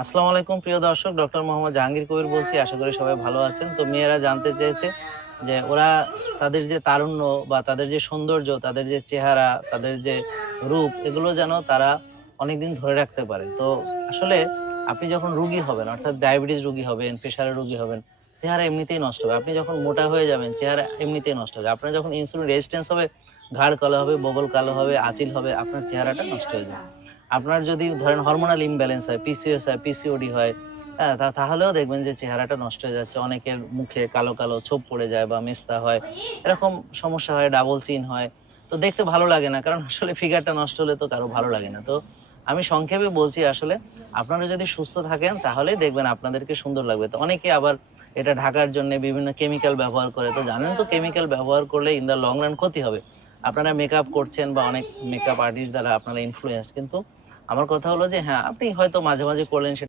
আসসালামু আলাইকুম প্রিয় দর্শক, ডক্টর মোহাম্মদ জাহাঙ্গীর কবির বলছি। আশা করি সবাই ভালো আছেন। তো মেয়েরা জানতে চেয়েছে যে ওরা তাদের যে তারুণ্য বা তাদের যে সৌন্দর্য, তাদের যে চেহারা, তাদের যে রূপ, এগুলো যেন তারা অনেকদিন ধরে রাখতে পারে। তো আসলে আপনি যখন রোগী হবেন, অর্থাৎ ডায়াবেটিস রোগী হবেন, প্রেশারের রোগী হবেন, চেহারা এমনিতেই নষ্ট হবে। আপনি যখন মোটা হয়ে যাবেন, চেহারা এমনিতেই নষ্ট হবে। আপনার যখন ইনসুলিন রেজিস্ট্যান্স হবে, ঘাড় কালো হবে, বগল কালো হবে, আঁচিল হবে, আপনার চেহারাটা নষ্ট হয়ে যাবে। আপনার যদি ধরেন হরমোনাল ইমব্যালেন্স হয়, পিসিওএস হয়, পিসিওডি হয়, হ্যাঁ? তাহলেও দেখবেন যে চেহারাটা নষ্ট হয়ে যাচ্ছে। অনেকের মুখে কালো, কালো ছোপ পড়ে যায় বা মেস্তা হয়। এরকম সমস্যা হয়, ডাবল চিন হয়। তো দেখতে ভালো লাগে না। কারণ আসলে ফিগারটা নষ্ট হলে তো কারো ভালো লাগে না। তো আমি সংক্ষেপে বলছি, আসলে আপনারা যদি সুস্থ থাকেন তাহলেই দেখবেন আপনাদেরকে সুন্দর লাগবে। তো অনেকে আবার এটা ঢাকার জন্যে বিভিন্ন কেমিক্যাল ব্যবহার করে। তো জানেন তো কেমিক্যাল ব্যবহার করলে ইন দ্যা লং রান ক্ষতি হবে। আপনারা মেকআপ করছেন বা অনেক মেকআপ আর্টিস্ট দ্বারা আপনারা ইনফ্লুয়েন্সড, কিন্তু আমার কথা হলো যে হ্যাঁ, আপনি হয়তো মাঝে, মাঝে করলেন,